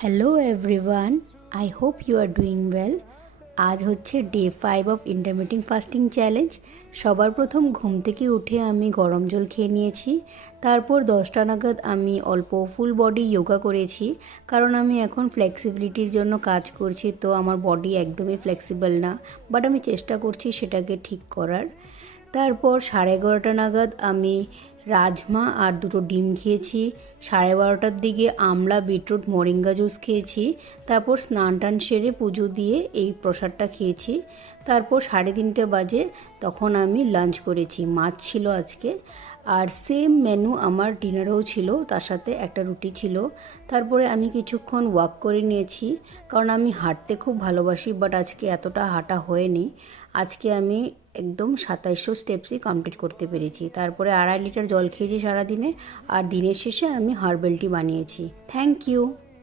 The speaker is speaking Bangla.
Hello everyone, I hope you are doing well. আজ হচ্ছে day 5 of intermittent fasting challenge. সবার প্রথম ঘুম থেকে উঠে আমি গরম জল খেয়ে নিয়েছি। তারপর 10টা নাগাদ আমি অল্প ফুল বডি যোগা করেছি, কারণ আমি এখন ফ্লেক্সিবিলিটির জন্য কাজ করছি, তো আমার বডি একদমই ফ্লেক্সিবল না, বাট আমি চেষ্টা করছি সেটাকে ঠিক করার। তারপর 11:30 নাগাদ আমি রাজমা আর দুটো ডিম খেয়েছি। 12:30টার দিকে আমলা বিটরুট মোরিঙ্গা জুস খেয়েছি। তারপর স্নান টান সেরে পুজো দিয়ে এই প্রসাদটা খেয়েছি। তারপর 3:30 বাজে তখন আমি লাঞ্চ করেছি, মাছ ছিল আজকে। আর সেম মেনু আমার ডিনারেও ছিল, তার সাথে একটা রুটি ছিল। তারপরে আমি কিছুক্ষণ ওয়াক করে নিয়েছি, কারণ আমি হাঁটতে খুব ভালোবাসি, বাট আজকে এতটা হাঁটা হয়নি। আজকে আমি একদম 2700 স্টেপসই কমপ্লিট করতে পেরেছি। তারপরে 2.5 লিটার জল খেয়েছি সারাদিনে, আর দিনের শেষে আমি হার্বেল টি বানিয়েছি। Thank you.